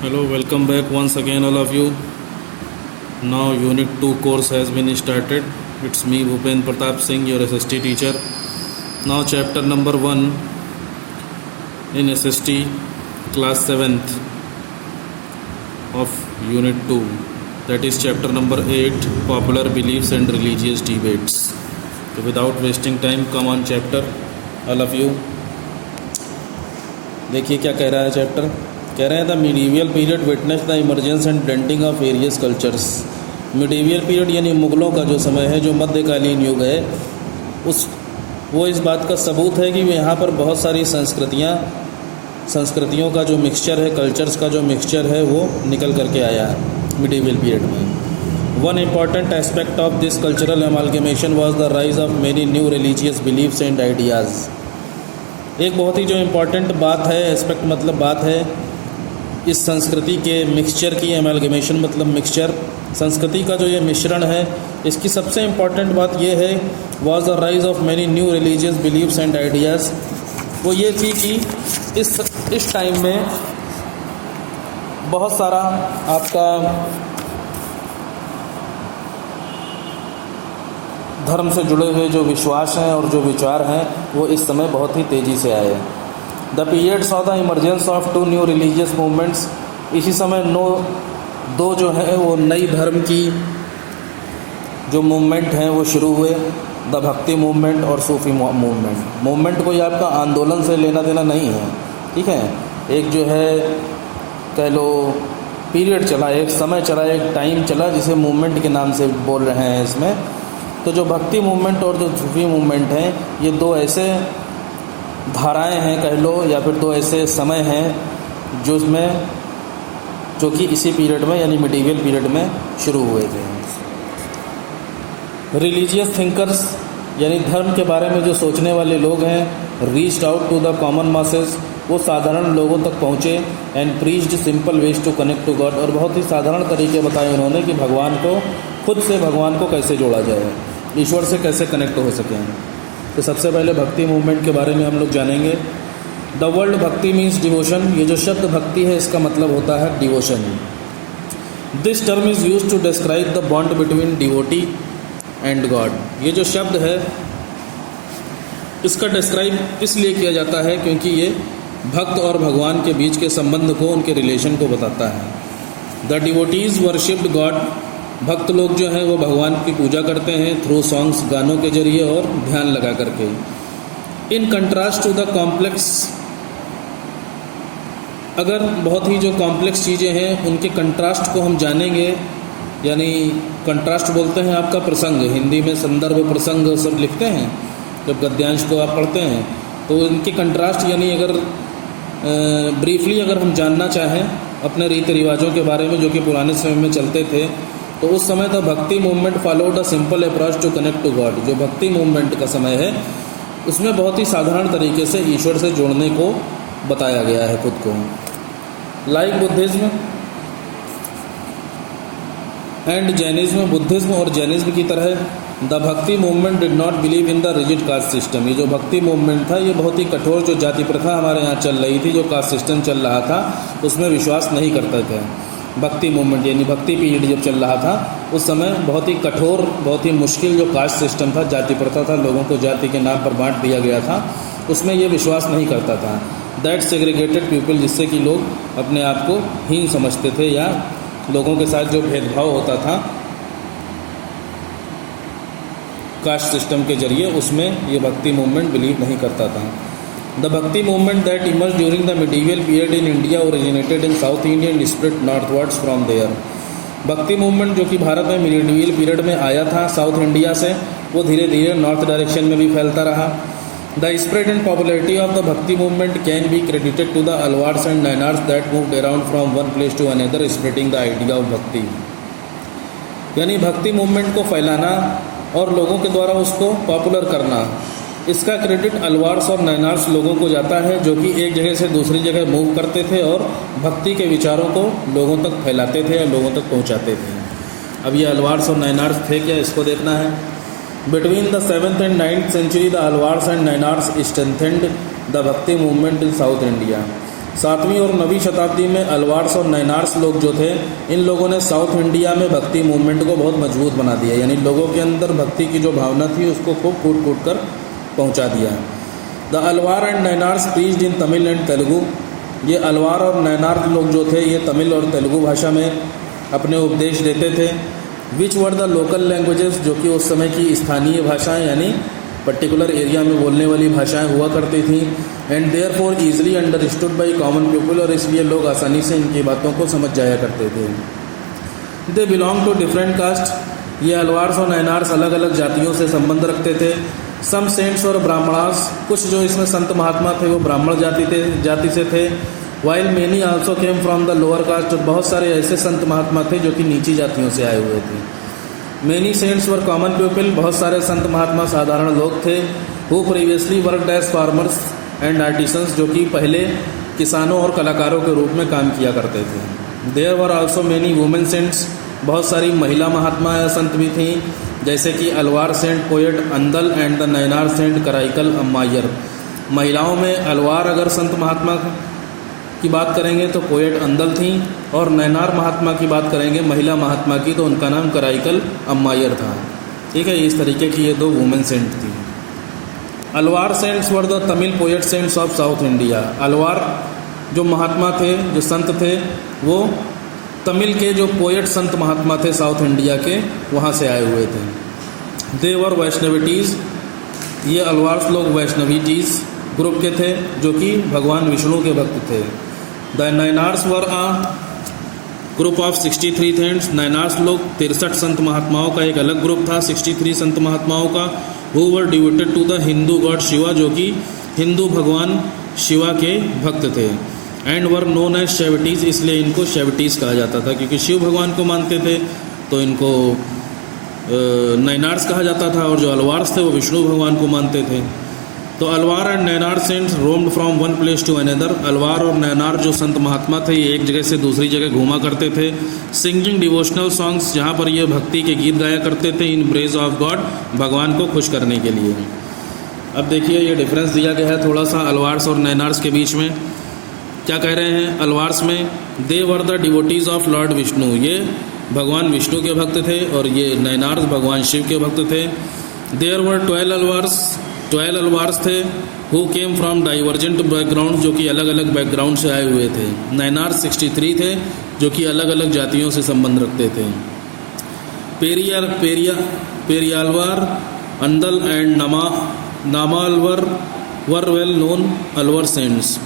Hello, welcome back once again, all of you. Now, Unit 2 course has been started. It's me, Bhupen Pratap Singh, your SST teacher. Now, chapter number 1 in SST, class 7th of Unit 2. That is chapter number 8, Popular Beliefs and Religious Debates. So, without wasting time, come on chapter, all of you. देखिए क्या कह रहा है chapter. कह रहे हैं the medieval period witness the emergence and blending of various cultures. Medieval period यानी मुग़लों का जो समय है, जो मध्यकालीन युग है, वो इस बात का सबूत है कि यहाँ पर बहुत सारी संस्कृतियों का जो मिक्सचर है, कल्चर्स का जो मिक्सचर है, वो निकल करके आया है मिडीवियल पीरियड में. One important aspect of this cultural amalgamation was the rise of many new religious beliefs and ideas. एक बहुत ही जो इम्पॉर्टेंट बात है, एस्पेक्ट मतलब बात है, इस संस्कृति के मिक्सचर की, एमालगमेशन मतलब मिक्सचर, संस्कृति का जो ये मिश्रण है, इसकी सबसे इम्पॉर्टेंट बात ये है was the rise of many new religious beliefs and ideas. वो ये थी कि इस टाइम में बहुत सारा आपका धर्म से जुड़े हुए जो विश्वास हैं और जो विचार हैं, वो इस समय बहुत ही तेज़ी से आए. The period saw the emergence of two new religious movements. इसी समय दो जो है वो नई धर्म की जो मूवमेंट हैं वो शुरू हुए. द भक्ति मूवमेंट और सूफी मूवमेंट. मूवमेंट कोई आपका आंदोलन से लेना देना नहीं है, ठीक है. एक जो है कह लो पीरियड चला, एक समय चला, एक टाइम चला, जिसे मूवमेंट के नाम से बोल रहे हैं इसमें. तो जो भक्ति मूवमेंट और जो सूफी मूवमेंट हैं, ये दो ऐसे धाराएं हैं कह लो, या फिर दो ऐसे समय हैं जो कि इसी पीरियड में यानी मिडीवियल पीरियड में शुरू हुए थे. रिलीजियस थिंकर्स यानी धर्म के बारे में जो सोचने वाले लोग हैं, reached out to the common masses. वो साधारण लोगों तक पहुँचे. And preached simple ways to connect to God. और बहुत ही साधारण तरीके बताए उन्होंने कि खुद से भगवान को कैसे जोड़ा जाए, ईश्वर से कैसे कनेक्ट हो सकें. तो सबसे पहले भक्ति मूवमेंट के बारे में हम लोग जानेंगे. The world bhakti means devotion. ये जो शब्द भक्ति है, इसका मतलब होता है devotion. This term is use to describe the bond between devotee and God. ये जो शब्द है, इसका डिस्क्राइब इसलिए किया जाता है क्योंकि ये भक्त और भगवान के बीच के संबंध को, उनके रिलेशन को बताता है. The devotees worshipped God. भक्त लोग जो हैं वो भगवान की पूजा करते हैं थ्रू सॉन्ग्स, गानों के जरिए और ध्यान लगा करके. In contrast to the complex. अगर बहुत ही जो कॉम्प्लेक्स चीज़ें हैं, उनके कंट्रास्ट को हम जानेंगे, यानी कंट्रास्ट बोलते हैं आपका प्रसंग, हिंदी में संदर्भ प्रसंग सब लिखते हैं जब गद्यांश को आप पढ़ते हैं. तो इनके कंट्रास्ट यानी अगर ब्रीफली अगर हम जानना चाहें अपने रीति रिवाजों के बारे में जो कि पुराने समय में चलते थे, तो उस समय तो bhakti movement followed a simple approach to connect to God. जो भक्ति मूवमेंट का समय है, उसमें बहुत ही साधारण तरीके से ईश्वर से जोड़ने को बताया गया है खुद को. Like Buddhism and Jainism. Buddhism और जैनिज्म की तरह द भक्ति movement did not believe in the rigid caste system. ये जो भक्ति मूवमेंट था, ये बहुत ही कठोर जो जाति प्रथा हमारे यहाँ चल रही थी, जो कास्ट सिस्टम चल रहा था, उसमें विश्वास नहीं करता था. भक्ति मूवमेंट यानी भक्ति पीरियड जब चल रहा था, उस समय बहुत ही कठोर, बहुत ही मुश्किल जो कास्ट सिस्टम था, जाति प्रथा था, लोगों को जाति के नाम पर बांट दिया गया था, उसमें ये विश्वास नहीं करता था. दैट सेग्रीगेटेड पीपल, जिससे कि लोग अपने आप को हीन समझते थे, या लोगों के साथ जो भेदभाव होता था कास्ट सिस्टम के जरिए, उसमें ये भक्ति मूवमेंट बिलीव नहीं करता था. The Bhakti movement that emerged during the medieval period in India originated in South India and spread northwards from there. भक्ति मूवमेंट जो कि भारत में मिडीवियल पीरियड में आया था साउथ इंडिया से, वो धीरे धीरे नॉर्थ डायरेक्शन में भी फैलता रहा. The spread and popularity of the Bhakti movement can be credited to the Alwars and Nainars that moved around from one place to another, spreading the idea of Bhakti. यानी भक्ति movement को फैलाना और लोगों के द्वारा उसको पॉपुलर करना, इसका क्रेडिट अलवार्स और नैनार्स लोगों को जाता है, जो कि एक जगह से दूसरी जगह मूव करते थे और भक्ति के विचारों को लोगों तक फैलाते थे या लोगों तक पहुंचाते थे. अब ये अलवार्स और नैनार्स थे क्या, इसको देखना है. Between the 7th and 9th century, the Alwars and Nainars strengthened the Bhakti movement in South India. 7वीं और 9वीं शताब्दी में अलवार्स और नैनार्स लोग जो थे, इन लोगों ने साउथ इंडिया में भक्ति मूवमेंट को बहुत मजबूत बना दिया, यानी लोगों के अंदर भक्ति की जो भावना थी उसको खूब कूट कूट कर पहुंचा दिया। The Alvar and Nayanars preached in Tamil and Telugu. ये अलवार और नैनार लोग जो थे ये तमिल और तेलुगु भाषा में अपने उपदेश देते थे। विच वर द लोकल लैंग्वेजेस, जो कि उस समय की स्थानीय भाषाएं यानी पर्टिकुलर एरिया में बोलने वाली भाषाएं हुआ करती थी। And therefore easily understood by common people, और इसलिए लोग आसानी से इनकी बातों को समझ जाया करते थे। They belong to different caste. ये अलवार्स और नैनार्स अलग अलग जातियों से संबंध रखते थे। सम सेंट्स और ब्राह्मणास, कुछ जो इसमें संत महात्मा थे वो ब्राह्मण जाति से थे। While many also came from the lower caste, बहुत सारे ऐसे संत महात्मा थे जो कि नीची जातियों से आए हुए थे। Many saints were common people, बहुत सारे संत महात्मा साधारण लोग थे। Who previously worked as farmers and artisans, जो कि पहले किसानों और कलाकारों के रूप में काम किया करते थे। There were also many women saints, बहुत सारी महिला महात्मा या संत भी थीं, जैसे कि Alvar saint poet Andal and the Nayanar saint Karaikal Ammaiyar. महिलाओं में अलवार अगर संत महात्मा की बात करेंगे तो पोएट अंदल थी, और नैनार महात्मा की बात करेंगे महिला महात्मा की तो उनका नाम कराइकल अम्मायर था। ठीक है, इस तरीके की ये दो वुमेन सेंट थी। Alvar saints were the Tamil poet saints of South India. Alvar जो महात्मा थे, जो संत थे, वो तमिल के जो पोएट संत महात्मा थे साउथ इंडिया के, वहाँ से आए हुए थे। दे वर वैष्णविटीज़, ये अलवार्स लोग वैष्णविटीज़ ग्रुप के थे जो कि भगवान विष्णु के भक्त थे। The Nayanars were a group of 63 saints. Nayanars लोग 63 संत महात्माओं का एक अलग ग्रुप था, 63 संत महात्माओं का। Who were devoted to the Hindu god Shiva, जो कि हिंदू भगवान शिवा के भक्त थे। And were known as Shaivites, इसलिए इनको शैवटीज़ कहा जाता था, क्योंकि शिव भगवान को मानते थे तो इनको नैनार्स कहा जाता था, और जो अलवार्स थे वो विष्णु भगवान को मानते थे। तो Alvar and Nayanar saints roamed from one place to another. Alvar और नैनार जो संत महात्मा थे ये एक जगह से दूसरी जगह घूमा करते थे। सिंगिंग डिवोशनल सॉन्ग्स, जहाँ पर ये भक्ति के गीत गाया करते थे इन प्रेज ऑफ गॉड, भगवान को खुश करने के लिए। अब देखिए ये डिफरेंस दिया गया है थोड़ा सा अलवार्स और नैनार्स के बीच में। क्या कह रहे हैं अलवार्स में? They were the devotees of lord Vishnu, ये भगवान विष्णु के भक्त थे, और ये नैनार्स भगवान शिव के भक्त थे। देयर वर 12 अलवार्स थे who came from divergent background, जो कि अलग अलग बैकग्राउंड से आए हुए थे। नैनार 63 थे जो कि अलग अलग जातियों से संबंध रखते थे। Periyalvar, Andal and Nammalvar were well known Alvar saints.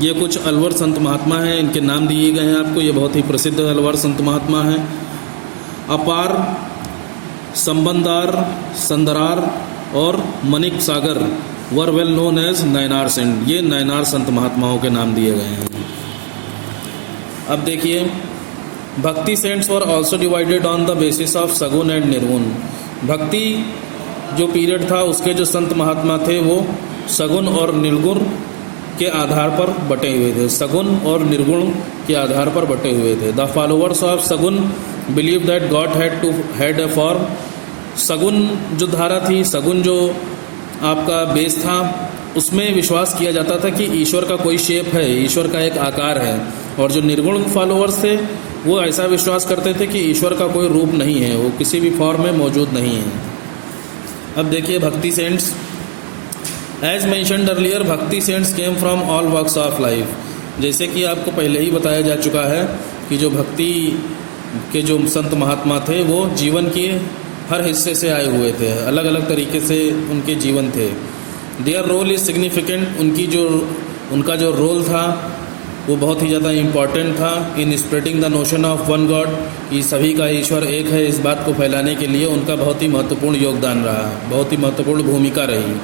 ये कुछ अलवर संत महात्मा हैं, इनके नाम दिए गए हैं आपको। ये बहुत ही प्रसिद्ध अलवर संत महात्मा हैं। अपार, संबंदार, संदरार और Manikkavasagar were well known as Nayanar saint. ये नैनार संत महात्माओं के नाम दिए गए हैं। अब देखिए bhakti saints were also divided on the basis of sagun and nirgun. भक्ति जो पीरियड था उसके जो संत महात्मा थे वो सगुन और निर्गुण के आधार पर बटे हुए थे। सगुन और निर्गुण के आधार पर बटे हुए थे। द फॉलोअर्स ऑफ सगुन believe that God had a form. सगुन जो धारा थी, सगुन जो आपका बेस था, उसमें विश्वास किया जाता था कि ईश्वर का कोई शेप है, ईश्वर का एक आकार है। और जो निर्गुण फॉलोअर्स थे वो ऐसा विश्वास करते थे कि ईश्वर का कोई रूप नहीं है, वो किसी भी फॉर्म में मौजूद नहीं है। अब देखिए bhakti saints, as mentioned earlier bhakti saints came from all walks of life. जैसे कि आपको पहले ही बताया जा चुका है कि जो भक्ति के जो संत महात्मा थे वो जीवन के हर हिस्से से आए हुए थे, अलग अलग तरीके से उनके जीवन थे। देयर रोल इज़ सिग्निफिकेंट, उनका जो रोल था वो बहुत ही ज़्यादा इम्पॉर्टेंट था in spreading the notion of one God, कि सभी का ईश्वर एक है, इस बात को फैलाने के लिए उनका बहुत ही महत्वपूर्ण योगदान रहा, बहुत ही महत्वपूर्ण भूमिका रही।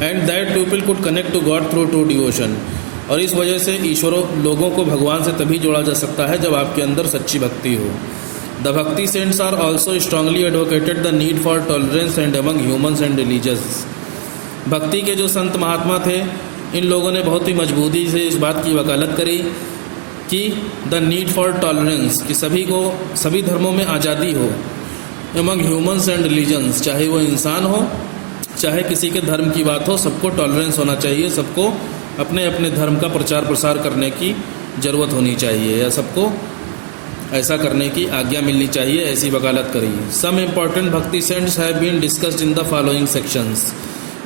And that people could connect to God through true devotion, और इस वजह से ईश्वर लोगों को भगवान से तभी जोड़ा जा सकता है जब आपके अंदर सच्ची भक्ति हो। The bhakti saints are also strongly advocated the need for tolerance and among humans and religious. भक्ति के जो संत महात्मा थे इन लोगों ने बहुत ही मजबूती से इस बात की वकालत करी कि द नीड फॉर टॉलरेंस, कि सभी धर्मों में आज़ादी हो, अमंग ह्यूमन्स एंड रिलीजन्स, चाहे वो इंसान हो चाहे किसी के धर्म की बात हो, सबको टॉलरेंस होना चाहिए, सबको अपने अपने धर्म का प्रचार प्रसार करने की ज़रूरत होनी चाहिए, या सबको ऐसा करने की आज्ञा मिलनी चाहिए, ऐसी वकालत करी। Some important bhakti saints have been discussed in the following sections.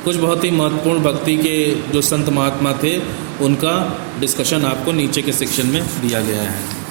कुछ बहुत ही महत्वपूर्ण भक्ति के जो संत महात्मा थे उनका डिस्कशन आपको नीचे के सेक्शन में दिया गया है।